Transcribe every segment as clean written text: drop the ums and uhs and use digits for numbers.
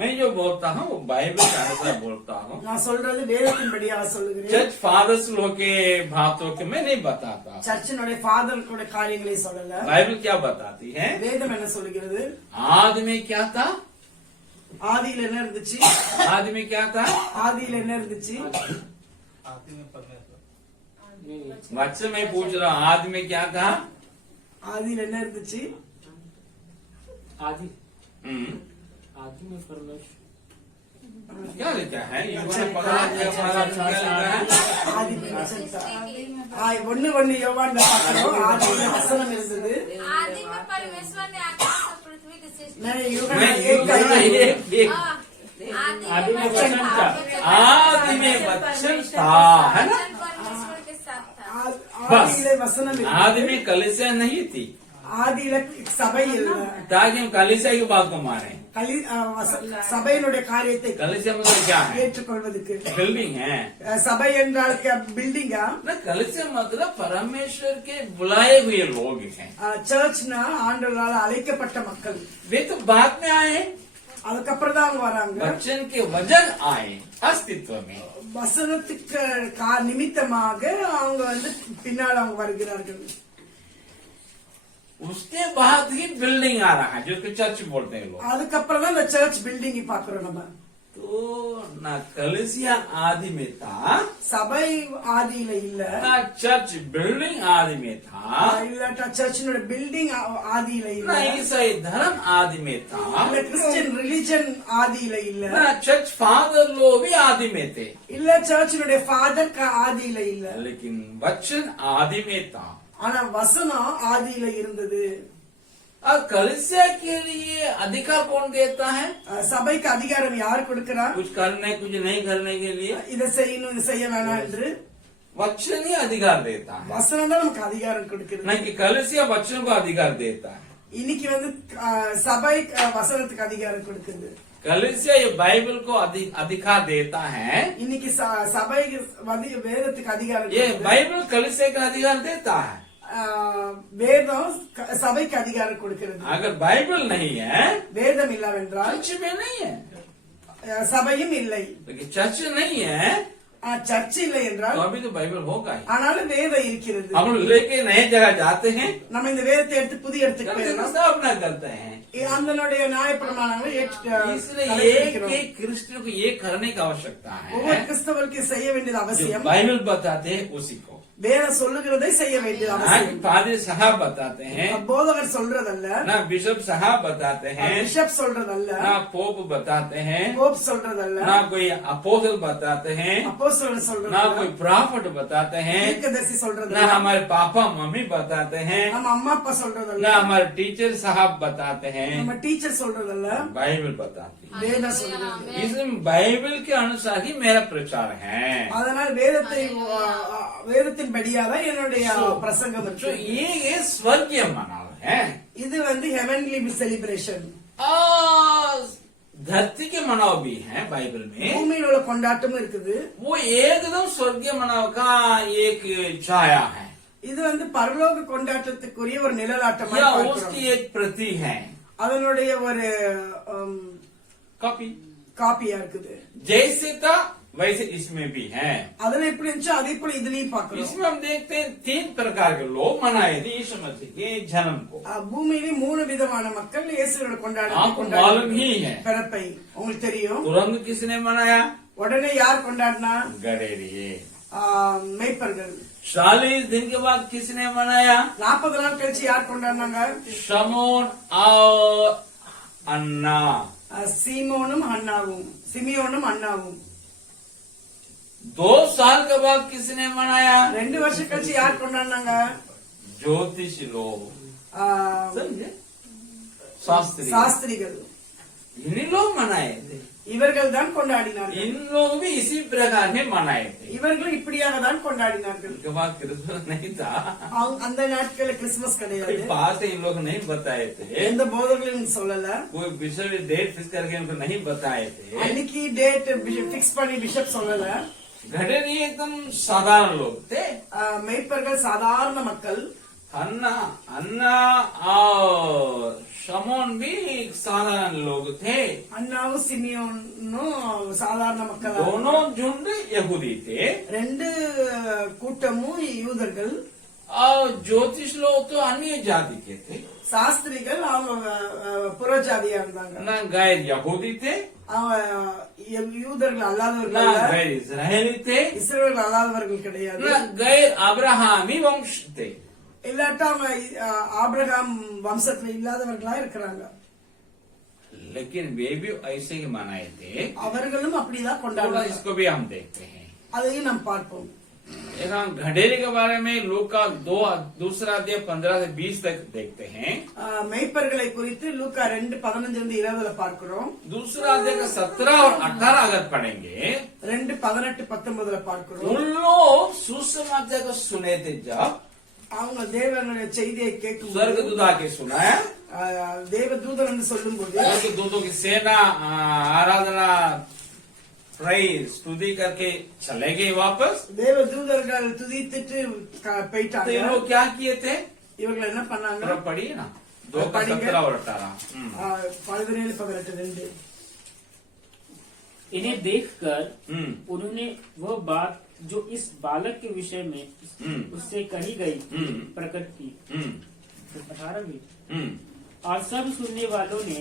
मैं जो बोलता हूँ वो बाइबल के अनुसार बोलता हूँ। நான் சொல்றது வேதத்தின்படியாக சொல்லுகிறேன். चर्च फादर्स लोग के बातों के मैं नहीं बताता। சர்ச்சினுடைய ஃபாதர்களுடைய காரியங்களை சொல்லல. बाइबल क्या बताती है? வேதம் என்ன சொல்லுகிறது? आदमी क्या था? ஆதியில என்ன இருந்துச்சு? आदमी क्या था? ஆதியில என்ன இருந்துச்சு? बच्चे मैं पूछ रहा हूँ आदमी क्या था? ஆதியில என்ன இருந்துச்சு? आदि आदि में परमेश्वर क्या लिखा है? यूहन्ना पकड़ा गया हमारा क्या लिखा है? ஆதி ஒன்னு யோவான்ல பார்க்கிறோம். ஆதியில வசனம் இருந்தது. आदि में परमेश्वर ने आकाश और पृथ्वी की सृष्टि मैं की। यूहन्ना एक आदि में वचन था। आदि में वचन था, है ना? वचन परमेश्वर के साथ था। ஆதியில வசனம் இருந்தது. आदि में कलीसिया नहीं थी ஆதியில சபை இல்ல. ताकि हम कलीसिया की बात को माने। சபையினுடைய காரியத்தை कलीसिया मतलब क्या है? ஏற்றுக்கொள்வதற்கு बिल्डिंग है சபை என்றால் பில்டிங்கா? ना, कलीसिया मतलब परमेश्वर के बुलाए हुए लोग हैं। சர்ச்னா ஆண்டவரால் அழைக்கப்பட்ட மக்கள். वे तो बाद में आए, அதுக்கப்புறம் தான் அவங்க வராங்க. वचन के वजन आए अस्तित्व में। வசனத்துக்கு நிமித்தமாக அவங்க பின்னால் அவங்க வருகிறார்கள். उसके बाद ही बिल्डिंग आ रहा है जिसको चर्च बोलते हैं लोग। அதுக்கப்புறம் தான் இந்த சர்ச் பில்டிங் பாக்குறோம் நம்ம. तो ना कलीसिया आदि में था, சபை ஆதியில இல்ல. ना चर्च बिल्डिंग आदि में था, இல்லாட்டா சர்ச்சினுடைய பில்டிங் ஆதியில இல்ல. ना ईसाई धर्म आदि में था, இல்ல கிறிஸ்டியன் ரிலிஜன் ஆதியில இல்ல. ना चर्च फादर लोग भी आदि में थे, இல்ல சர்ச்சினுடைய ஃபாதர் ஆதியில இல்ல. लेकिन वचन आदि में था। ஆனா வசனம் ஆதியில இருந்தது. और कलीसिया के लिए अधिकार कौन देता है? சபைக்கு அதிகாரம் யார் கொடுக்கிறார்? कुछ करने कुछ नहीं करने के लिए இதை செய்யணும் இதை செய்ய வேணாம் என்று वचन ही अधिकार देता है, வசனம் தான் நமக்கு அதிகாரம் கொடுக்கிறது. नहीं कि कलीसिया वचन को अधिकार देता है। இன்னைக்கு சபை வசனத்துக்கு அதிகாரம் கொடுக்குது. कलीसिया ये बाइबल को अधिकार देता है, இன்னைக்கு சபை வேதத்துக்கு அதிகாரம் ये கொடுக்குது. बाइबल कलीसिया का अधिकार देता है। வேதம் சபைக்கு அதிகாரம் கொடுக்கிறது. अगर बाइबल नहीं है வேதம் இல்லவென்றால் चर्च में नहीं है, சபையும் இல்லை. लेकिन चर्च नहीं है சர்ச் இல்லை என்றால் तो अभी तो बाइबल होगा ही। ஆனாலும் வேதம் இருக்கிறது. हम लोग लेके नए जगह जाते हैं, நம்ம இந்த வேதத்தை எடுத்து புதிய இடத்துக்கு போயிடலாம். स्थापना करते हैं। அதனுடைய நியாயப்பிரமாணங்களை इसलिए एक क्रिस्टियन को ये करने की आवश्यकता ஒவ்வொரு है, கிறிஸ்தவருக்கு செய்ய வேண்டியது जो அவசியம். बाइबल बताते हैं उसी को। வேதம் சொல்லுகிறதை செய்ய வேண்டியது அவசியம். पादरी साहब बताते हैं, போதகர் சொல்றதல்ல, ना बिशप साहब बताते हैं, பிஷப் சொல்றதல்ல, ना पोप बताते हैं, போப் சொல்றதல்ல, ना कोई अपोस्टल बताते हैं, அப்போஸ்தலர் ना சொல்றதல்ல, कोई प्रॉफिट बताते हैं, தீர்க்கதரிசி ना சொல்றதல்ல, हमारे पापा मम्मी बताते हैं, நம்ம அம்மா அப்பா சொல்றதல்ல, ना हमारे टीचर साहब बताते हैं, நம்ம டீச்சர் சொல்றதல்ல, बाइबल बताती है। வேதம் சொல்றது. इसमें बाइबल के अनुसार ही मेरा प्रचार है। அதனால் வேதத்தின் படியாதான் என்னுடைய பிரசங்கம் तो இருக்கு. ये स्वर्गीय मनाव है, இது हेवनली सेलिब्रेशन. धरती के मनाव भी है बाइबल में, பூமியில் உள்ள கொண்டாட்டமும் இருக்குது. वो एकदम स्वर्गीय मनाव का एक छाया है, இது பரலோக கொண்டாட்டத்துக்குரிய ஒரு நிழலாட்டம். या उसकी एक प्रति है, அதனுடைய ஒரு कॉपी। காப்பியா இருக்குது. जैसे था वैसे इसमें भी है। அதுல எப்படி இருந்துச்சோ அதே போல இதுலயும் பார்க்கணும். इसमें हम देखते हैं 3 प्रकार के लोग मनाए थे यीशु मसीह के जन्म को। பூமியில 3 விதமான மக்கள் இயேசுவோட आपको मालूम ही है। பிறப்பை உங்களுக்கு தெரியும். तुरंत किसने मनाया? உடனே யார் கொண்டாடினா? गडेरिये। மேய்ப்பர்கள். 40 दिन के बाद किसने मनाया? 40 நாள் கழிச்சு யார் கொண்டாடினாங்க? शमौन और अन्ना। சீமோனும் அண்ணாவும், சிமியோனும் அண்ணாவும். 2 साल के बाद किसने मनाया? 2 வருஷம் கழிச்சு யார் கொண்டாடினாங்க? ज्योतिष लोग, समझे? शास्त्री, சாஸ்திரிகள். इन्हीं लोग मनाए थे। இவர்கள் தான் கொண்டாடினார்கள். इन लोग भी इसी प्रकार में मनाए थे। இவர்கள் இப்படியாக தான் கொண்டாடினார்கள். उनके बाद क्रिसमस नहीं था, அந்த நாட்கள்ல கிறிஸ்துமஸ் कोई கிடையாது. बात इन लोग नहीं बताए थे, எந்த போதகர்களும் சொல்லல. कोई विषय डेट फिक्स करके उनको नहीं बताए थे। அன்னைக்கு டேட் பிக்ஸ் பண்ணி பிஷப் சொல்லல. घड़ेरी एकदम साधारण लोग थे। மேய்ப்பர்கள் சாதாரண மக்கள். अन्ना और शमौन भी एक साधारण लोग थे, அண்ணாவும் சிமியோனும் சாதாரண மக்கள். दोनों झुंड यहूदी थे, ரெண்டு கூட்டமும் யூதர்கள். और ज्योतिष लोग तो अन्य जाति के थे, சாஸ்திரிகள் அவங்க புறஜாதியா இருந்தாங்க. न गैर यहूदी थे, அவங்க யூதர்கள் அல்லாதவர்கள் न அல்ல. गैर इस्राएली थे, இஸ்ரவேல் அல்லாதவர்கள் கிடையாது. न गैर अब्राहमी वंश थे. இல்லாட்டா அவங்க ஆபிரகாம் வம்சத்துல இல்லாதவர்களா இருக்கிறாங்க. लेकिन वे भी ऐसे ही मनाए थे. அவர்களும் அப்படிதான் थोड़ा கொண்டாடுறாங்க. इसको भी हम देखते हैं. அதையும் நாம் பார்ப்போம். यहाँ घड़ेरे के बारे में लूका 2 अध्याय 15 से 20 तक देखते हैं. மெய்ப்பர்களை குறித்து லூக்கா 2:15-20 பார்க்கிறோம். दूसरा अध्याय का 17 और 18 अगर पढ़ेंगे, 2:18-19 பார்க்கிறோம். उन लोग सुसमाचार को सुने थे जब அவங்க தேவனுடைய செய்தியை கேட்கும் स्वर्गदूत आके सुनाया, தேவதூதன் என்று சொல்லும் போது स्वर्गदूतों की सेना आराधना प्राइज स्तुति करके चले गए वापस. தேவதூதர்கள் துதித்துட்டு तो போயிட்டாங்க. ये लोग क्या किए थे? இவர்கள் என்ன பண்ணாங்க? थोड़ा पढ़िए ना, 2:17 और 18. 17-18 इन्हें देखकर हम्म, उन्होंने वह बात जो इस बालक के विषय में उससे कही गई प्रकट की। 18 और सब सुनने वालों ने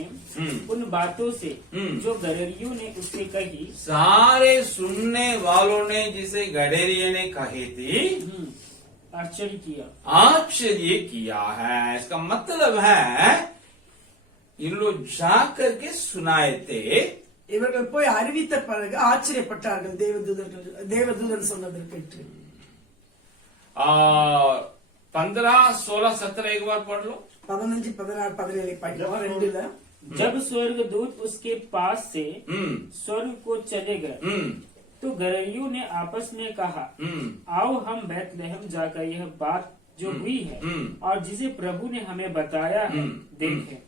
उन बातों से जो गडरियों ने उससे कही, सारे सुनने वालों ने जिसे गडेरिया ने कही थी आश्चर्य किया। आश्चर्य किया है. इसका मतलब है इन लोग जा करके सुनाए थे. இவர்கள் போய் அறிவித்த பிறகு ஆச்சரியப்பட்டார்கள் தேவதூதன் சொன்னதை கேட்டு. 15, 16, 17 एक बार पढ़ लो. 15, 16, 17 படிக்கிறோம். 2ல जब स्वर्गदूत उसके पास से स्वर्ग को चले गए तो गडरियों ने आपस में कहा, आओ हम बैतलहम जाकर यह बात जो हुई है और जिसे प्रभु ने हमें बताया है देखें।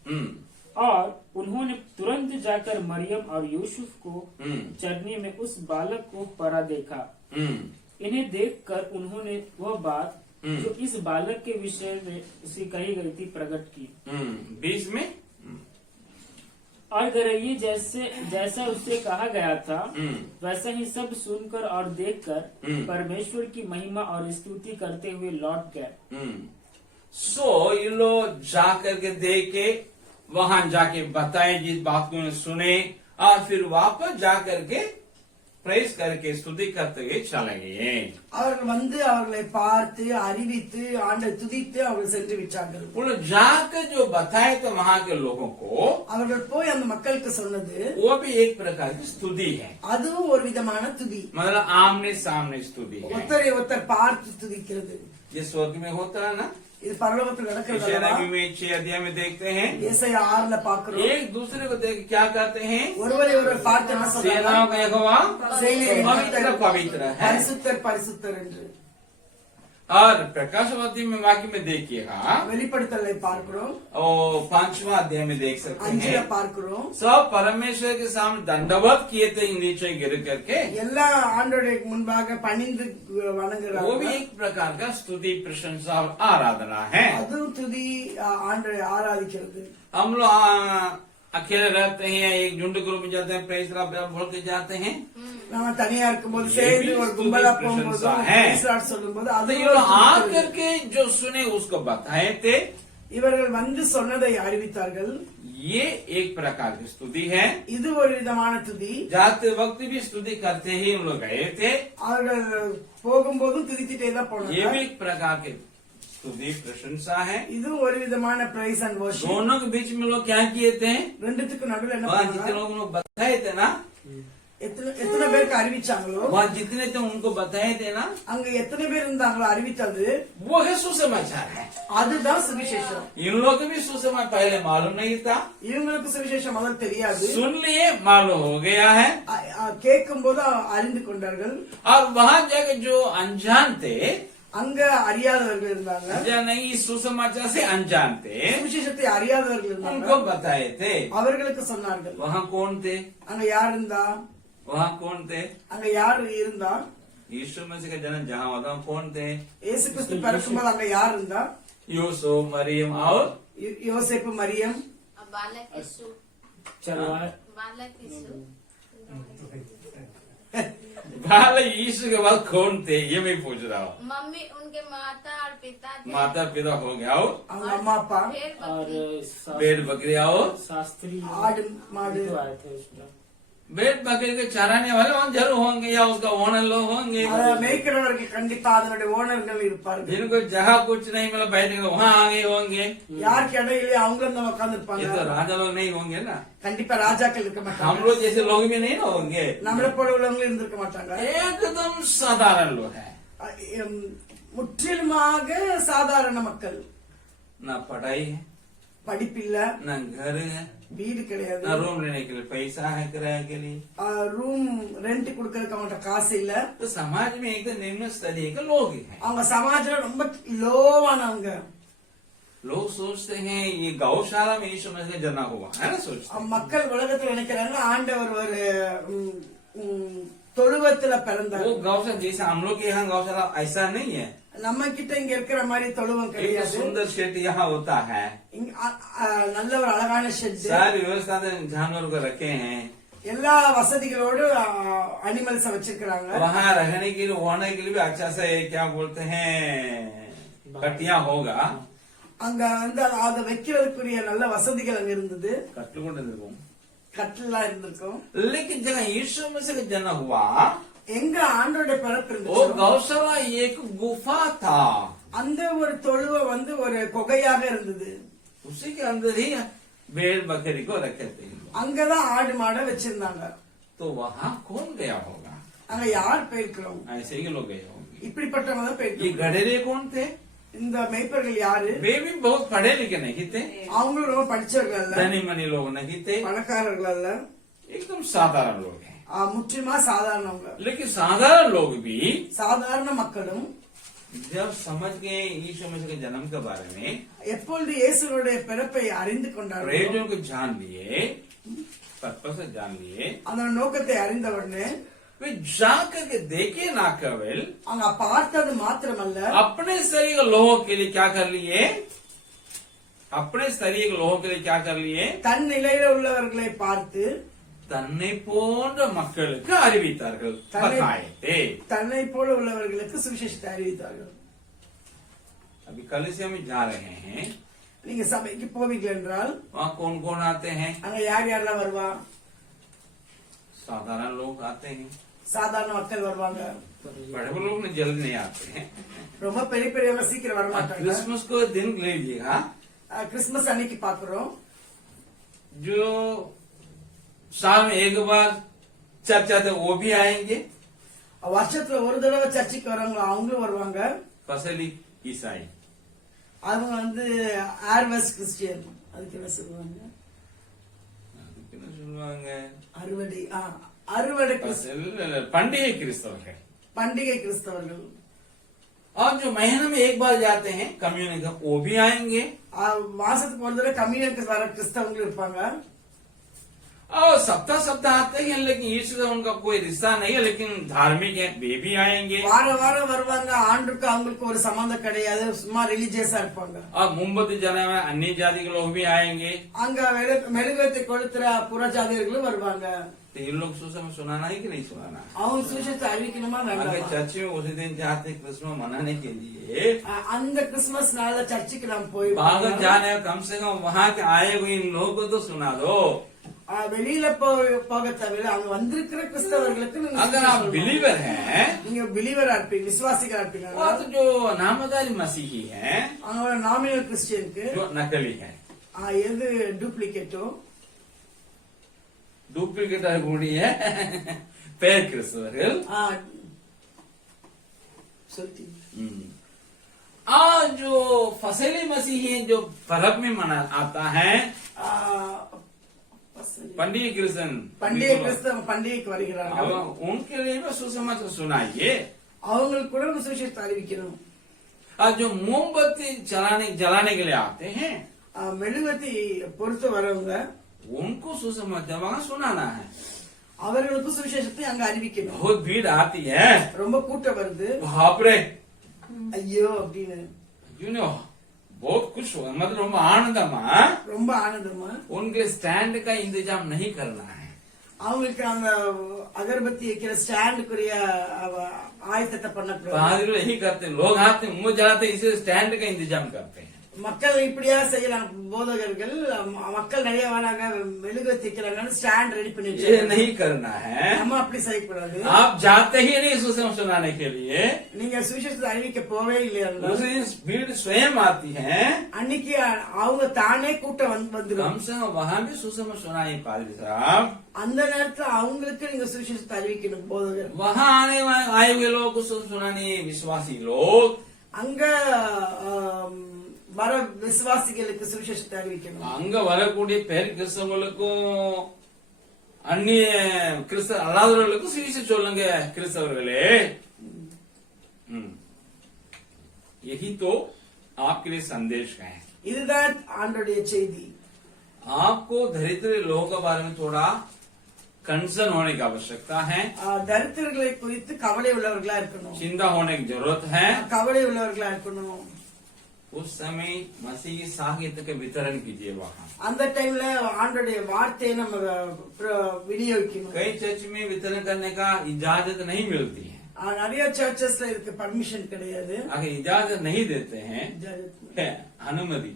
और उन्होंने तुरंत जाकर मरियम और यूसुफ को चरनी में उस बालक को पड़ा देखा। इन्हें देखकर उन्होंने वह बात जो इस बालक के विषय में उसे कही गई थी प्रकट की। 20 में और गडरिये जैसा उससे कहा गया था वैसा ही सब सुनकर और देखकर परमेश्वर की महिमा और स्तुति करते हुए लौट गए। सो ये लोग जा करके देखे, वहां जाके बताए जिस बात को उन्हें सुने, और फिर वापस जा करके प्रेस करके स्तुति करते हुए चले गए. அவர்கள் வந்து அவர்களை பார்த்து அறிவித்து ஆண்டை துதித்து அவர்கள் சென்று விட்டார்கள். वो लोग जाकर जो बताए थे वहां के लोगों को, அவர்கள் போய் அந்த மக்களுக்கு சொன்னது वो भी एक प्रकार की स्तुति है. அதுவும் ஒரு விதமான துதி. मतलब आमने सामने स्तुति है. ஒருத்தரை ஒருத்தர் பார்த்து துதிக்கிறது. ये स्वर्ग में होता है ना. இது பரலோகத்தில் நடக்கிறது. यशायाह में 6 अध्याय में देखते हैं, ஏசாயா 6ல பார்க்கிறோம். एक दूसरे को देख क्या करते हैं, ஒருவரை ஒருவர் பார்த்து என்ன சொல்றாங்க? सेनाओं का यहोवा சேனைகளின் पवित्र கர்த்தர் पवित्र है. பரிசுத்தர் பரிசுத்தர் என்று. और प्रकाशवादी में वाक्य में देखिएगा, வெளிப்படுத்தலை பார்க்கிறோம். और 5वां अध्याय में देख सकते 5ல हैं, பார்க்கிறோம். सब परमेश्वर के सामने दंडवत किए थे नीचे गिर करके. எல்லா ஆண்டோடைய முன்பாக பணிந்து वो भी வணங்குறாங்க. एक प्रकार का स्तुति प्रशंसा और आराधना है. அது துதி ஆண்டை ஆராதிக்கிறது. हम लोग अकेले रहते हैं, एक झुंड ग्रुप में जाते हैं, प्रेस बोल के जाते हैं. நம்ம தனியா இருக்கும்போது சேர்ந்து ஒரு கும்பலா போகும்போது சொல்லும் போது तो அது ये लोग आकर के जो सुने उसको बताए थे. இவர்கள் வந்து சொன்னதை அறிவித்தார்கள். ये एक प्रकार की स्तुति है. இது ஒரு விதமான துதி. जाते वक्त भी स्तुति करते ही हम लोग गए थे. அவர்கள் போகும்போதும் துதித்துட்டே தான் ये போனாங்க. भी एक प्रकार की स्तुति प्रशंसा है. இது ஒரு விதமான பிரைஸ் அண்ட் வர்ஷிப். दोनों के बीच में लोग क्या किए थे, ரெண்டுத்துக்கு நடுவுல என்ன वहाँ जितने பண்ணாங்க? लोग बताए थे ना, எத்தனை பேருக்கு அறிவிச்சாங்களோ वहाँ जितने थे उनको बताए थे ना, அங்க எத்தனை பேர் இருந்தாங்களோ அறிவித்தது वो है सुसमाचार है. அதுதான் சுவிசேஷம். इन लोग को भी सुसमाचार पहले मालूम नहीं था, இவங்களுக்கு சுவிசேஷம் முதல் தெரியாது. सुन लिए मालूम हो गया है. கேட்கும் போது அறிந்து கொண்டார்கள். और वहाँ जाके जो अनजान थे, அங்க அறியாதவர்கள் இருந்தாங்க. अनजान नहीं, सुसमाचार से अनजान थे, சுவிசேஷத்தை அறியாதவர்கள் उनको இருந்தாங்க. बताए थे. அவர்களுக்கு சொன்னார்கள். वहाँ कौन थे, அங்க யார் இருந்தா? वहाँ कौन थे, அங்க யார் இருந்தா? यीशु मसीह का जन्म जहाँ हुआ था कौन थे, இயேசு கிறிஸ்து பிறக்கும்போது அங்க யார் இருந்தா? यूसुफ, मरियम और யோசேப்பு, மரியம், बालक यीशु चलवा बालक यीशु बाल यीशु के बाद कौन थे ये मैं पूछ रहा हूँ। मम्मी उनके माता और पिता थे माता पिता हो गया और அவங்க அம்மா அப்பா भेड़ और बकरी भेड़ बकरिया और शास्त्री ஆடு மாடு तो आए थे उसमें। भेड़ बकरी के चराने वाले वहाँ जरूर होंगे या उसका ओनर लोग होंगे அதை மேய்க்கிறவர்கள் கண்டிப்பா அதனுடைய ஓனர்கள் இருப்பார்கள். जिनको जहाँ कुछ नहीं मिला बैठने को वहाँ आगे होंगे। யாருக்கு இடையிலே அவங்களும் தான் உட்கார்ந்து ये இருப்பாங்க. तो राजा लोग नहीं होंगे ना, கண்டிப்பா ராஜாக்கள் இருக்க हम மாட்டாங்க. लोग जैसे लोग भी नहीं ना होंगे। நம்மளை போல உள்ளவங்களும் இருந்திருக்க மாட்டாங்க. एकदम साधारण लोग हैं, முற்றிலுமாக சாதாரண மக்கள். ना पढ़ाई है, படிப்பில்ல, ना घर है, வீடு கிடையாது, ना रूम लेने के लिए पैसा है किराए के लिए। ரூம் ரெண்ட் கொடுக்கறதுக்கு அவங்கள்ட்ட காசு இல்ல. तो समाज में एकदम निम्न स्तरीय के लोग हैं। அவங்க சமாஜம் ரொம்ப லோவானவங்க. लोग सोचते हैं ये गौशाला में यीशु मसीह का जन्म हुआ है ना, सोचते हैं। மக்கள் உலகத்துல நினைக்கிறாங்க ஆண்டவர் ஒரு தொழுவத்துல பிறந்தார். वो गौशाला जैसे हम लोग के यहाँ गौशाला ऐसा नहीं है। நம்ம கிட்ட இங்க இருக்கிற மாதிரி தொழுவம் एक கிடையாது. सुंदर शेड यहाँ होता है, நல்ல ஒரு அழகான ஷெட், सारी व्यवस्था से जानवर को रखे हैं, எல்லா வசதிகளோடு அனிமல்ஸ் வச்சிருக்கிறாங்க. वहाँ रहने के लिए होने के लिए भी अच्छा से क्या बोलते हैं कटिया होगा। அங்க வந்து அதை வைக்கிறதுக்குரிய நல்ல வசதிகள் அங்க இருந்தது. कटलुकों கட்டெல்லாம் இருந்திருக்கும். लेकिन जगह यीशु मसीह का जन्म हुआ எங்க ஆண்டோட பிறப்பு वो இருந்துச்சு, गौशाला एक गुफा था, அந்த ஒரு தொழுவ வந்து ஒரு குகையாக இருந்தது. उसी के अंदर ही भेड़ बकरी को रखे थे। அங்கதான் ஆடு மாடை வச்சிருந்தாங்க. तो वहाँ कौन गया होगा? அங்க யார் போயிருக்கிறோம்? ऐसे ही लोग गए होंगे। இப்படிப்பட்டவங்க தான் ये போயிருக்கோம். गधेरे कौन थे? இந்த மேய்ப்பர்கள் யாரு? वे भी बहुत पढ़े लिखे नहीं थे, அவங்களும் ரொம்ப படிச்சவர்கள் அல்ல, धनी मनी लोग नहीं थे, பணக்காரர்கள் அல்ல, एकदम साधारण लोग हैं। முற்றிலுமா சாதாரணவங்க. लेकिन साधारण लोग भी சாதாரண மக்களும் जब समझ गए यीशु मसीह के जन्म के बारे में, எப்பொழுது இயேசுடைய பிறப்பை அறிந்து கொண்டார்கள், प्रयोजन को जान लिए, पर्पस से जान लिए, அந்த நோக்கத்தை அறிந்த உடனே वे जाकर के देखे ना केवल அவங்க பார்த்தது மாத்திரமல்ல, अपने शरीर के लोगों के लिए क्या कर लिए, अपने शरीर के लोगों के लिए क्या कर लिए, தன் நிலையில உள்ளவர்களை பார்த்து தன்னை போன்ற மக்களுக்கு அறிவித்தார்கள், बताए। தன்னை போல உள்ளவர்களுக்கு சுவிசேஷத்தை அறிவித்தார்கள். अभी कलीसिया में जा रहे हैं, நீங்க சபைக்கு போவீர்கள் என்றால் वहाँ कौन कौन आते हैं? அங்க யார் யாரெல்லாம் வருவா? साधारण लोग आते हैं, சாதாரண மக்கள் வருவாங்க. बड़े बड़े लोग नहीं जल्दी नहीं आते हैं। ரொம்ப பெரிய பெரியவங்க சீக்கிரம் வர மாட்டாங்க. क्रिसमस को दिन ले लीजिएगा, கிறிஸ்துமஸ் அன்னைக்கு பாக்குறோம், जो साल में एक बार चर्च आते हैं वो भी आएंगे, வருஷத்துல ஒரு தடவை சர்ச்சுக்கு வரவங்க அவங்களும் வருவாங்க. फसली ईसाई, அவங்க வந்து ஆர்வஸ் கிறிஸ்டியன், அதுக்கு என்ன சொல்லுவாங்க? அறுவடை அறுவடை पंडित क्रिस्तव பண்டிகை கிறிஸ்தவர்கள். और जो महीने में एक बार जाते हैं कम्युनिटी का वो भी आएंगे, மாசத்துக்கு ஒரு தடவை கம்யூனியனுக்கு வர கிறிஸ்தவங்களும் இருப்பாங்க. और सप्ताह सप्ताह आते हैं, लेकिन यीशु से उनका कोई रिश्ता नहीं है, लेकिन धार्मिक है, वे भी आएंगे। வாரம் வாரம் வருவாங்க, ஆண்டுக்கு அவங்களுக்கு ஒரு சம்பந்தம் கிடையாது, சும்மா ரிலீஜியஸா இருப்பாங்க. और मोमबत्ती जलाने वाले अन्य जाति के लोग भी आएंगे। அங்க மெழுகுவர்த்தி கொளுத்துற புறஜாதியர்களும் வருவாங்க. तो ये लोग सुसमाचार सुनाना है कि नहीं सुनाना? அவங்க சுவிசேஷத்தை அறிவிக்கணுமா अगर வேண்டாமா? चर्च में उसी दिन जाते क्रिसमस मनाने के लिए, அந்த கிறிஸ்துமஸ் நாள்ல சர்ச்சுக்கு நாம் போய் बाहर जाने कम से कम वहाँ के आए हुए इन लोगों को तो सुना दो। வெளியில போக தவிர அங்க வந்திருக்கிற கிறிஸ்தவர்களுக்கு நீங்க अगर आप बिलीवर हैं, நீங்க பிலீவரா இருப்பீங்க, விசுவாசிகளா இருப்பீங்க. वो तो जो नामधारी मसीही है, அவங்களோட நாமினல் கிறிஸ்டியனுக்கு जो नकली है, எது டூப்ளிகேட்டோ, डुप्लीकेट गुड़ी है पैर क्रिस्तवர்கள்। और जो फसली मसीही है जो परब में मना आता है, पंडित क्रिश्चियन பண்டிகை கிறிஸ்தவ பண்டிகைக்கு வருகிறார்கள், उनके लिए भी सुसमाचार सुनाइए। அவங்களுக்கு கூட சுவிசேஷத்தை அறிவிக்கணும். और जो मोमबत्ती जलाने के लिए आते हैं, மெழுகுவர்த்தி பொறுத்து வரவங்க उनको सुसमाचार वहाँ सुनाना है। அவர்களுக்கு சுவிசேஷத்தை அங்க அறிவிக்கணும். बहुत भीड़ आती है, ரொம்ப கூட்டம் வருது, बाप रे, ஐயோ அப்படின்னு. you know, बहुत खुश हुआ, मतलब ரொம்ப ஆனந்தமா ரொம்ப ஆனந்தமா उनके स्टैंड का इंतजाम नहीं करना है। அவங்களுக்கு அந்த அகர்பத்தி வைக்கிற ஸ்டாண்டுக்குரிய ஆயத்தத்தை பண்ணக்கூடாது. पादरी लोग यही करते हैं, लोग हाथ में मुंह जलाते हैं, इसे स्टैंड का इंतजाम करते हैं। மக்கள் இப்படியா செய்யலாம். போதகர்கள் மக்கள் நிறைய வராங்க, மெழுகுவர்த்தி வைக்கிறாங்கன்னு ஸ்டாண்ட் ரெடி பண்ணி ये வச்சிருக்காங்க. नहीं करना है। நம்ம அப்படி செய்யக்கூடாது. आप जाते ही नहीं सुसमाचार सुनाने के लिए, நீங்க சுவிசேஷத்தை அறிவிக்க போவே இல்லையா? उस दिन भीड़ स्वयं आती है, அன்னைக்கு அவங்க தானே கூட்டம் வந்துடும். कम से कम वहां भी सुसमाचार सुनाए पादरी साहब। அந்த நேரத்துல அவங்களுக்கு நீங்க சுவிசேஷத்தை அறிவிக்கணும் போதகர். वहां आए हुए लोग को सुनाने, विश्वासी लोग அங்க வர விசுவாசிகளுக்கு சுவிசேஷத்தை அறிவிக்கணும். அங்க வரக்கூடிய பேர் கிறிஸ்தவங்களுக்கும் அந்நிய கிறிஸ்தவ அல்லாதவர்களுக்கும் சுவிசேஷம் சொல்லுங்க கிறிஸ்தவர்களே। यही तो आपके लिए संदेश है। இதுதான் ஆண்டோடைய செய்தி. आपको दरिद्र लोगों के बारे में थोड़ा कंसर्न होने की आवश्यकता है, தரித்திரர்களை குறித்து கவலை உள்ளவர்களா இருக்கணும். चिंता होने की जरूरत है। கவலை உள்ளவர்களா இருக்கணும். उस समय मसीह की साहित्य के वितरण कीजिए वहाँ। அந்த டைம்ல ஆண்டோடைய வார்த்தையை நம்ம விநியோகிக்கணும். कई चर्च में वितरण करने का इजाजत नहीं मिलती है, நிறைய சர்ச்சஸ்ல இருக்கு பர்மிஷன் கிடையாது. अगर इजाजत नहीं देते हैं, है अनुमति,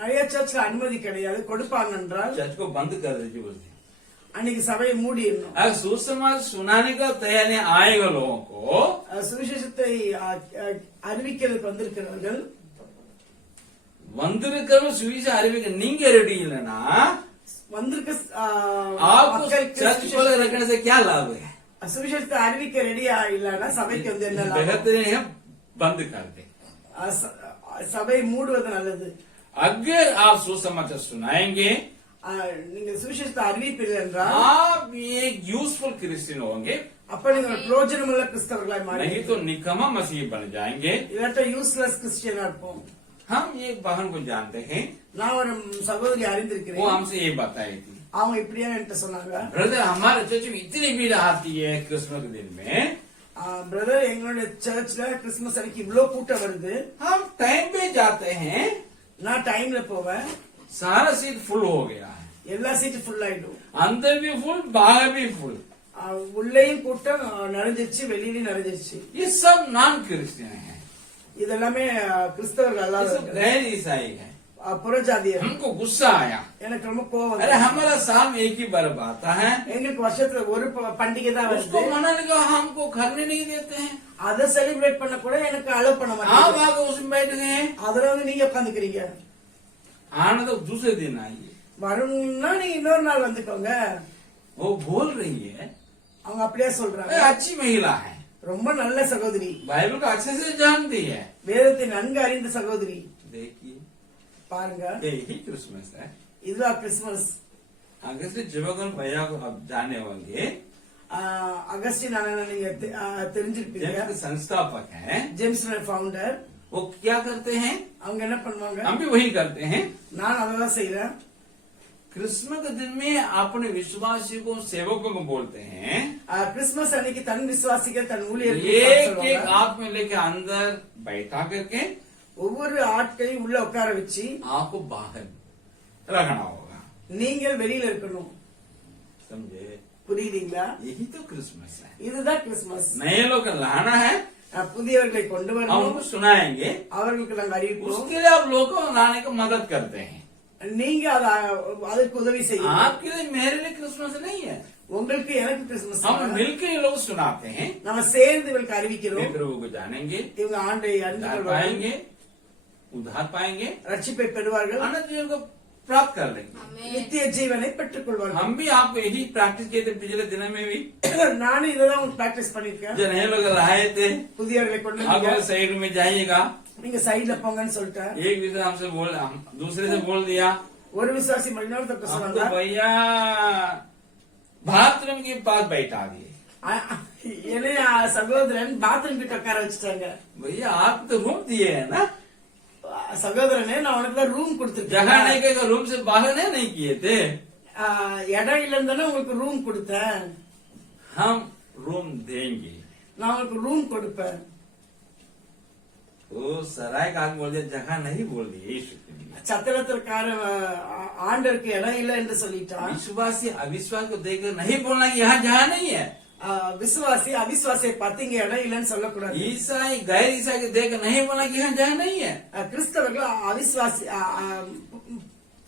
நிறைய சர்ச்ல அனுமதி கிடையாது. கொடுப்பாங்க என்றால் चर्च को बंद कर दीजिए बोलते हैं। அன்னைக்கு சபையை மூடிடணும். अगर सुसमाचार सुनाने का तैयारी आएगा लोगों को, சுவிசேஷத்தை அறிவிக்கிறதுக்கு வந்திருக்கிறவர்கள் வந்திருக்கிற சுவிசேஷ அறிவிக்க நீங்க ரெடி இல்லைன்னா வந்திருக்க आपको மக்களுக்கு चर्च को रखने से क्या लाभ है? சுவிசேஷத்தை அறிவிக்க ரெடியா இல்லைன்னா சபைக்கு வந்து என்ன லாபம்? बेहतर है बंद कर दे। சபை மூடுவது நல்லது. अगर आप सुसमाचार सुनाएंगे, நீங்க சுவிசேஷத்தை அறிவிப்பீர்கள் என்றால் आप एक यूजफुल क्रिश्चियन होंगे, அப்ப நீங்க ஒரு பிரயோஜனமுள்ள கிறிஸ்தவர்களாய் नहीं மாறுவீர்கள். तो निकम्मा मसीह बन जाएंगे। இல்லாட்ட யூஸ்லெஸ் கிறிஸ்டியனா இருப்போம். हम एक बहन को जानते हैं, நான் ஒரு சகோதரி वो அறிந்திருக்கிறேன். हमसे ये बताई थी, அவங்க இப்படியா என்கிட்ட சொன்னாங்க, ब्रदर हमारे चर्च में इतनी भीड़ आती है क्रिसमस के दिन में, பிரதர் எங்களுடைய சர்ச்ல கிறிஸ்துமஸ் அன்னைக்கு இவ்வளவு கூட்டம் வருது. हम टाइम पे जाते हैं, நான் டைம்ல போவேன், सारा सीट फुल हो गया है, எல்லா சீட்டும் ஃபுல் ஆயிடும். अंदर भी फुल बाहर भी फुल। உள்ளேயும் கூட்டம் நிறைஞ்சிருச்சு, வெளியிலயும் நிறைஞ்சிருச்சு. ये सब नॉन क्रिश्चियन है, இதெல்லாமே கிறிஸ்தவர்கள் ये सब அல்லாதவர்கள், गैर ईसाई है। புறஜாதியர். हमको गुस्सा आया, எனக்கு ரொம்ப கோவம் अरे வந்தது. हमारा साल में एक ही बार आता है, எங்களுக்கு வருஷத்துல ஒரு பண்டிகை தான் उसको வருது. मनाने का हमको करने नहीं देते हैं। அதை செலிப்ரேட் பண்ண கூட எனக்கு அலோவ் பண்ண आप மாட்டாங்க. आगे उसमें बैठ गए हैं, அதுல வந்து நீங்க உட்காந்துக்கிறீங்க. आना तो दूसरे दिन आइए। வரணும்னா நீங்க இன்னொரு நாள் வந்துக்கோங்க. वो बोल रही है, அவங்க அப்படியே சொல்றாங்க. अरे अच्छी महिला है, ரொம்ப நல்ல சகோதரி, बाइबल को अच्छे से जानती है। வேதத்தை நன்கு அறிந்த சகோதரி. देखिए பாருங்க, यही क्रिसमस है। இதுதான் கிறிஸ்துமஸ். अगस्त जवागन भैया को आप जाने होंगे, அகஸ்டின் அண்ணனை நீங்க தெரிஞ்சிருப்பீங்க. जेम्स के संस्थापक हैं। James founder. वो क्या करते हैं? அவங்க என்ன பண்ணுவாங்க? हम भी वही करते हैं। நான் அதான் செய்யறேன். क्रिसमस के दिन में अपने विश्वासियों को, सेवकों को बोलते हैं, கிறிஸ்துமஸ் அன்னைக்கு தன் விசுவாசிகள் தன் एक ஊழியர்கள் एक हाथ में लेके अंदर बैठा करके ஒவ்வொரு ஆட்களையும் உள்ள உட்கார வச்சு आपको बाहर रखना होगा। நீங்கள் வெளியில இருக்கணும். समझे? புரியுதுங்களா? यही तो क्रिसमस है। இதுதான் கிறிஸ்துமஸ். नए लोग लाना है, புதியவர்களை கொண்டு हम வரணும், उनको सुनाएंगे, அவர்களுக்கு நாங்கள் அறிவிப்போம். उसके लिए आप लोगों को लाने को मदद करते हैं। நீங்க அதற்கு உதவி செய்யணும். आपके लिए, मेरे लिए क्रिसमस नहीं है, உங்களுக்கு எனக்கு கிறிஸ்துமஸ். हम मिलकर ये लोग सुनाते हैं। நம்ம சேர்ந்து இவங்களுக்கு அறிவிக்கிறோம். वे प्रभु को जानेंगे, இவங்க ஆண்டை அறிந்து उद्धार கொள்வார்கள், पाएंगे, उद्धार पाएंगे, ரட்சிப்பை பெறுவார்கள், अनंत जीवन को प्राप्त कर लेंगे। आमेन। நித்திய ஜீவனை பெற்றுக் கொள்வார்கள். हम भी आपको यही प्रैक्टिस किए थे पिछले दिन में भी। நானும் இததான் உங்களுக்கு பிராக்டிஸ் பண்ணிருக்கேன். जो नए लोग लाए थे, புதியவர்களை கொண்டு आप வந்தீங்க. साइड में जाइएगा, நீங்க சைடுல போங்கன்னு சொல்லிட்டேன். एक दूसरे हमसे बोल, हम दूसरे से बोल दिया, ஒரு விசுவாசி இன்னொருத்தருக்கு हमको சொன்னாங்க, भैया बाथरूम के पास बैठा दिए। என்னைய சகோதரன் பாத்ரூம் கிட்ட உட்கார வச்சுட்டாங்க. भैया आप तो रूम दिए है ना, சகோதரனே நான் உனக்கு தான் ரூம் जगह கொடுத்துருக்கேன். नहीं के रूम से बाहर नहीं किए थे, இடம் இல்லைன்னு உங்களுக்கு ரூம் கொடுத்தேன். हम रूम देंगे। நான் உங்களுக்கு ரூம் கொடுப்பேன். वो सराय का बोल दिया, जगह नहीं बोल दिया यीशु के लिए। சத்திரத்திற்கான ஆண்டருக்கு இடம் இல்லை என்று சொல்லிட்டா, विश्वासी अविश्वास को देखकर नहीं बोलना कि यहाँ जगह नहीं है। விசுவாசி அவிசுவாசியை பார்த்து இங்க இடம் இல்லைன்னு சொல்லக்கூடாது. ईसाई गैर ईसाई को देखकर नहीं बोलना कि यहाँ जगह नहीं है। கிறிஸ்தவர்கள் அவிசுவாசி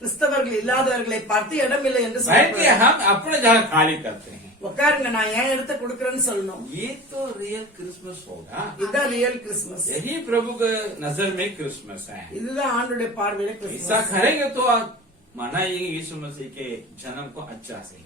கிறிஸ்தவர்கள் இல்லாதவர்களை பார்த்து இடம் இல்லை என்று बैठिए, சொல்லக்கூடாது. हम अपने जगह खाली करते हैं। உட்காருங்க, நான் ஏன் இடத்த கொடுக்கறேன்னு சொல்லணும். ये तो रियल क्रिसमस होगा। இதுதான் ரியல் கிறிஸ்துமஸ். यही प्रभु के नजर में क्रिसमस है। இதுதான் ஆண்டுடைய பார்வையில ऐसा கிறிஸ்துமஸ். करेंगे तो आप मनाएंगे यीशु मसीह के जन्म को अच्छा से।